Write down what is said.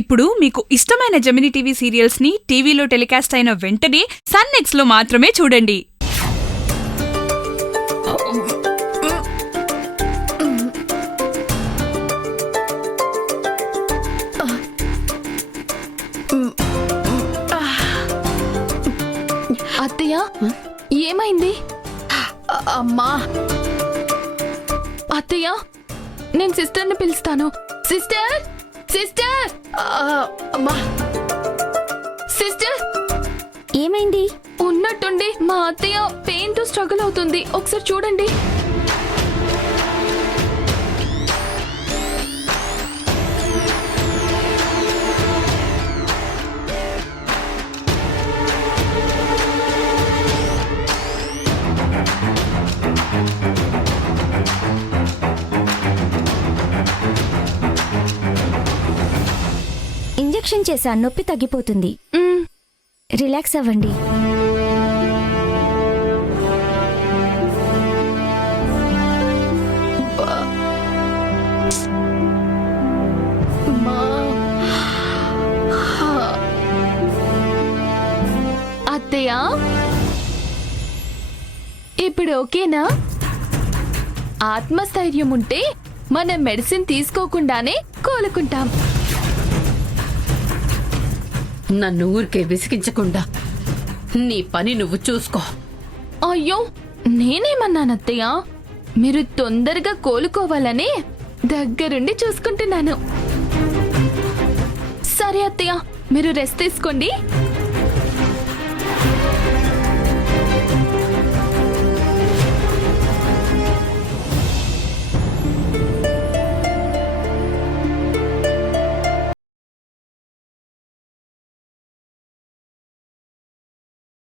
ఇప్పుడు మీకు ఇష్టమైన జెమినీ టీవీ సీరియల్స్ ని టీవీలో టెలికాస్ట్ అయిన వెంటనే సన్ నెక్స్ట్ లో మాత్రమే చూడండి. అత్తయ్య, ఏమైంది? అమ్మా, అత్తయ్య, నేను సిస్టర్ని పిలుస్తాను. సిస్టర్, సిస్టర్, అమ్మా. సిస్టర్, ఏమైంది? ఉన్నట్టుండి మా అత్తయ్య పెయిన్ తో స్ట్రగుల్ అవుతుంది. ఒకసారి చూడండి. ఇంజెక్షన్ చేశా, నొప్పి తగ్గిపోతుంది. రిలాక్స్ అవ్వండి. అత్తయ్య, ఇప్పుడు ఓకేనా? ఆత్మస్థైర్యం ఉంటే మనం మెడిసిన్ తీసుకోకుండానే కోలుకుంటాం. నన్ను ఊరికే విసిగించకుండా నీ పని నువ్వు చూసుకో. అయ్యో, నేనేమన్నానత్తయ్య? మీరు తొందరగా కోలుకోవాలని దగ్గరుండి చూసుకుంటున్నాను. సరే అత్తయ్య, మీరు రెస్ట్ తీసుకోండి.